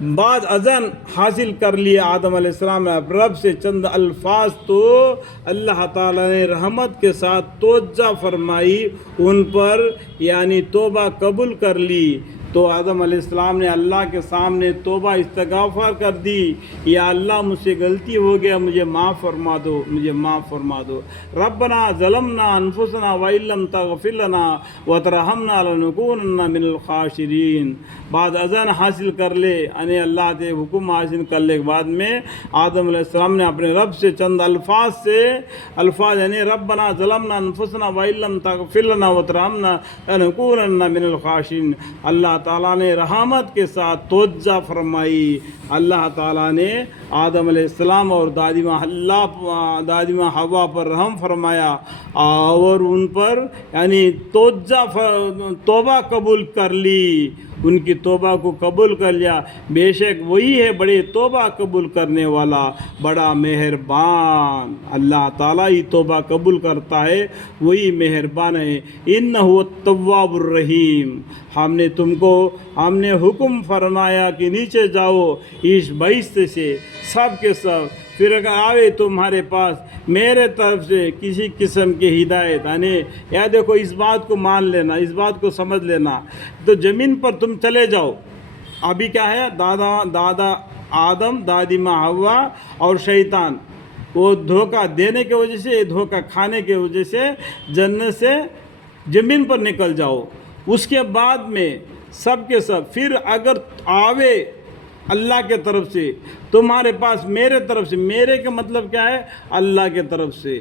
بعد ازن حاصل کر لیا آدم علیہ السلام نے رب سے چند الفاظ، تو اللہ تعالیٰ نے رحمت کے ساتھ توجہ فرمائی ان پر، یعنی توبہ قبول کر لی۔ تو آدم علیہ السلام نے اللہ کے سامنے توبہ استغفار کر دی، یا اللہ مجھ سے غلطی ہو گیا، مجھے معاف فرما دو، مجھے معاف فرما دو۔ ربنا ظلمنا انفسنا وان لم تغفر لنا وترحمنا لنکونن من الخاسرین۔ بعد اذن حاصل کر لے، یعنی اللہ کے حکم حاصل کر لے کے بعد میں آدم علیہ السلام نے اپنے رب سے چند الفاظ یعنی ربنا ظلمنا انفسنا وان لم تغفر لنا وترحمنا لنکونن من الخاسرین۔ اللہ تعالیٰ نے رحمت کے ساتھ توجہ فرمائی۔ اللہ تعالیٰ نے آدم علیہ السلام اور دادیماں حوا پر رحم فرمایا اور ان پر یعنی توبہ قبول کر لی، ان کی توبہ کو قبول کر لیا۔ بے شک وہی ہے بڑے توبہ قبول کرنے والا، بڑا مہربان۔ اللہ تعالیٰ ہی توبہ قبول کرتا ہے، وہی مہربان ہے۔ انہ التواب الرحیم۔ ہم نے حکم فرمایا کہ نیچے جاؤ اس بہشت سے سب کے سب، پھر اگر آئے تمہارے پاس میرے طرف سے کسی قسم کی ہدایت، یعنی یا دیکھو اس بات کو مان لینا، اس بات کو سمجھ لینا، تو زمین پر تم چلے جاؤ۔ ابھی کیا ہے، دادا آدم، دادی ماں حوا اور شیطان، وہ دھوکہ دینے کی وجہ سے، دھوکہ کھانے کی وجہ سے جنت سے زمین پر نکل جاؤ۔ اس کے بعد میں سب کے سب پھر اگر آوے اللہ کے طرف سے تمہارے پاس میرے طرف سے، میرے کا مطلب کیا ہے، اللہ کے طرف سے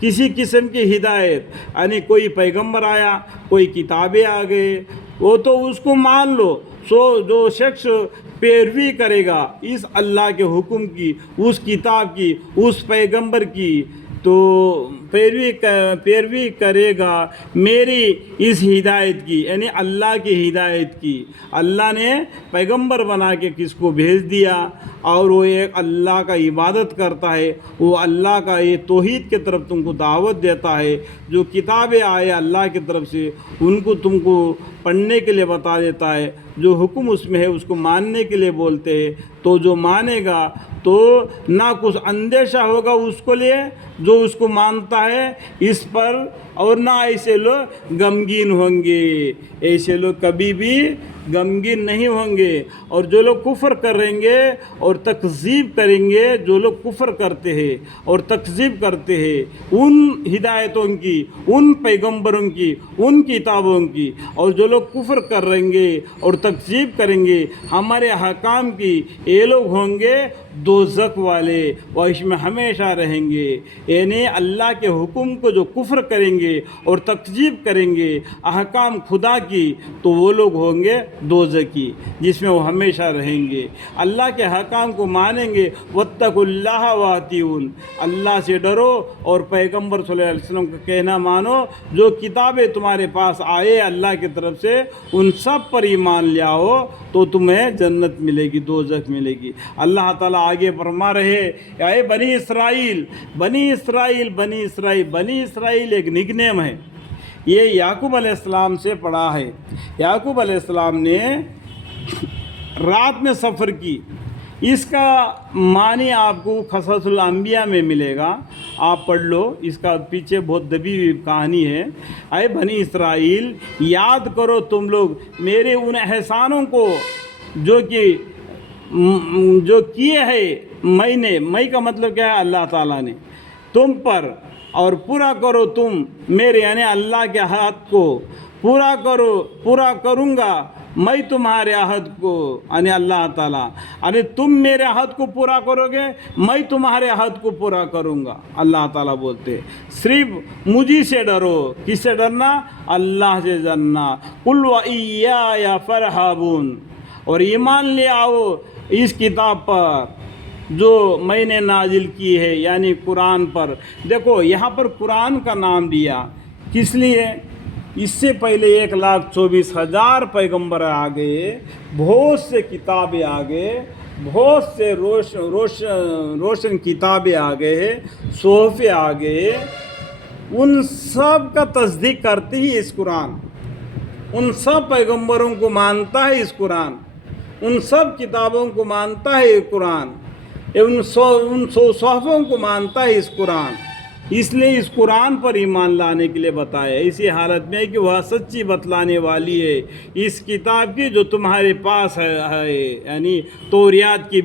کسی قسم کی ہدایت، یعنی کوئی پیغمبر آیا، کوئی کتابیں آ گئے، وہ تو اس کو مان لو۔ جو شخص پیروی کرے گا اس اللہ کے حکم کی، اس کتاب کی، اس پیغمبر کی، تو پیروی کرے گا میری اس ہدایت کی، یعنی اللہ کی ہدایت کی۔ اللہ نے پیغمبر بنا کے کس کو بھیج دیا، اور وہ ایک اللہ کا عبادت کرتا ہے، وہ اللہ کا یہ توحید کی طرف تم کو دعوت دیتا ہے۔ جو کتابیں آئے اللہ کی طرف سے ان کو تم کو پڑھنے کے لیے بتا دیتا ہے، جو حکم اس میں ہے اس کو ماننے کے لیے بولتے ہیں۔ تو جو مانے گا تو نہ کچھ اندیشہ ہوگا اس کو لیے جو اس کو مانتا ہے اس پر، اور نہ ایسے لوگ غمگین ہوں گے، ایسے لوگ کبھی بھی غمگین نہیں ہوں گے۔ اور جو لوگ کفر کریں گے اور تکذیب کریں گے، جو لوگ کفر کرتے ہیں اور تکذیب کرتے ہیں ان ہدایتوں کی، ان پیغمبروں کی، ان کتابوں کی، اور جو لوگ کفر کریں گے اور تکذیب کریں گے ہمارے احکام کی، یہ لوگ ہوں گے دوزخ والے، وہ اس میں ہمیشہ رہیں گے۔ یعنی اللہ کے حکم کو جو کفر کریں گے اور تکذیب کریں گے احکام خدا کی، تو وہ لوگ ہوں گے دوزخی، جس میں وہ ہمیشہ رہیں گے۔ اللہ کے حکام کو مانیں گے، واتقوا اللہ واطیعون، اللہ سے ڈرو اور پیغمبر صلی اللہ علیہ وسلم کا کہنا مانو۔ جو کتابیں تمہارے پاس آئے اللہ کی طرف سے ان سب پر ایمان لے آؤ، تو تمہیں جنت ملے گی، دوزخ ملے گی۔ اللہ تعالیٰ آگے فرما رہے، اے بنی اسرائیل، بنی اسرائیل، بنی اسرائیل، بنی اسرائیل ایک نک نیم ہے، یہ یعقوب علیہ السلام سے پڑھا ہے۔ یعقوب علیہ السلام نے رات میں سفر کی، اس کا معنی آپ کو قصص الانبیاء میں ملے گا، آپ پڑھ لو، اس کا پیچھے بہت دبی ہوئی کہانی ہے۔ اے بنی اسرائیل، یاد کرو تم لوگ میرے ان احسانوں کو جو کیے ہیں میں کا مطلب کیا ہے، اللہ تعالیٰ نے تم پر، اور پورا کرو تم میرے یعنی اللہ کے عہد کو پورا کروں گا میں تمہارے عہد کو، یعنی اللہ تعالیٰ، یعنی تم میرے عہد کو پورا کرو گے میں تمہارے عہد کو پورا کروں گا۔ اللہ تعالیٰ بولتے صرف مجھے سے ڈرو، کس سے ڈرنا، اللہ سے ڈرنا۔ قل وإیایا فارہبون، اور ایمان لے آؤ اس کتاب پر جو میں نے نازل کی ہے، یعنی قرآن پر۔ دیکھو یہاں پر قرآن کا نام دیا کس لیے، اس سے پہلے 1,24,000 پیغمبر آ گئے، بہت سے کتابیں آ گئے، بہت سے روشن کتابیں آ گئے، صحف آ گئے، ان سب کا تصدیق کرتی ہی اس قرآن، ان سب پیغمبروں کو مانتا ہے اس قرآن۔ ان سب کتابوں کو مانتا ہے یہ قرآن، ان سو صحفوں کو مانتا ہے اس قرآن، اس لیے اس قرآن پر ایمان لانے کے لیے بتایا، اسی حالت میں کہ وہ سچی بتلانے والی ہے اس کتاب کی جو تمہارے پاس ہے، یعنی توریات کی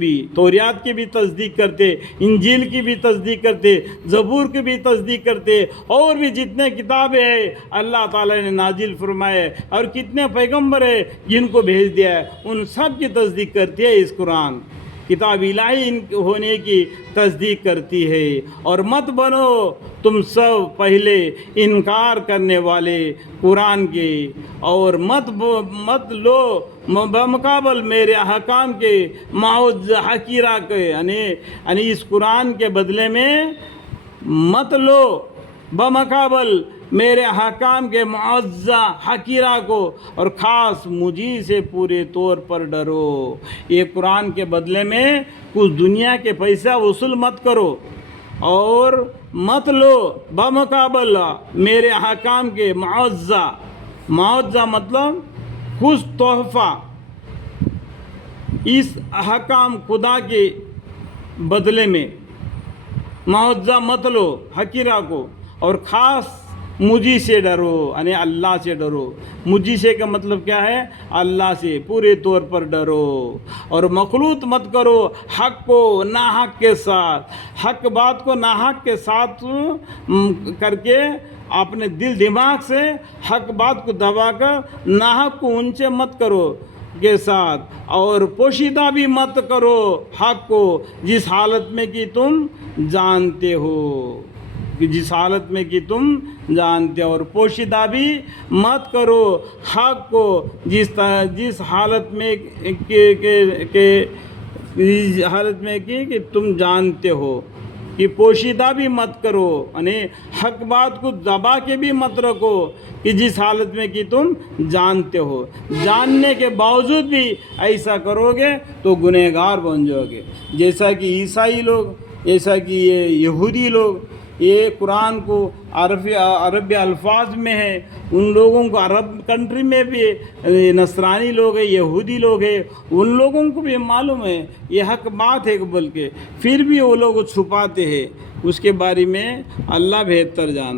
بھی تصدیق کرتے، انجیل کی بھی تصدیق کرتے، زبور کی بھی تصدیق کرتے، اور بھی جتنے کتابیں ہیں اللہ تعالیٰ نے نازل فرمائے اور کتنے پیغمبر ہیں جن کو بھیج دیا ہے، ان سب کی تصدیق کرتی ہے اس قرآن، کتاب الہی ہونے کی تصدیق کرتی ہے۔ اور مت بنو تم سب پہلے انکار کرنے والے قرآن کے، اور مت لو بمقابل میرے احکام کے معوض حقیرہ کے، یعنی اس قرآن کے بدلے میں مت لو بمقابل میرے احکام کے معزہ حقیرہ کو، اور خاص مجھے سے پورے طور پر ڈرو۔ یہ قرآن کے بدلے میں کچھ دنیا کے پیسہ وصول مت کرو، اور مت لو بمقابل میرے احکام کے معزہ مطلب خوش تحفہ، اس احکام خدا کے بدلے میں معزہ مت لو حقیرہ کو، اور خاص مجھے سے ڈرو، یعنی اللہ سے ڈرو۔ مجھے سے کا مطلب کیا ہے؟ اللہ سے پورے طور پر ڈرو، اور مخلوط مت کرو حق کو ناحق کے ساتھ، حق بات کو ناحق کے ساتھ کر کے اپنے دل دماغ سے حق بات کو دبا کر ناحق کو اونچے مت کرو کے ساتھ، اور پوشیدہ بھی مت کرو حق کو جس حالت میں کہ تم جانتے ہو، اور پوشیدہ بھی مت کرو حق کو جس حالت میں کہ تم جانتے ہو، کہ پوشیدہ بھی مت کرو، یعنی حق بات کو دبا کے بھی مت رکھو کہ جس حالت میں کہ تم جانتے ہو، جاننے کے باوجود بھی ایسا کرو گے تو گنہگار بن جاؤ گے، جیسا کہ عیسائی لوگ، جیسا کہ یہ یہودی لوگ، یہ قرآن کو عربی الفاظ میں ہے، ان لوگوں کو عرب کنٹری میں بھی نصرانی لوگ ہیں، یہودی لوگ ہیں، ان لوگوں کو بھی معلوم ہے یہ حق بات ہے، بلکہ پھر بھی وہ لوگ چھپاتے ہیں، اس کے بارے میں اللہ بہتر جانتا ہے۔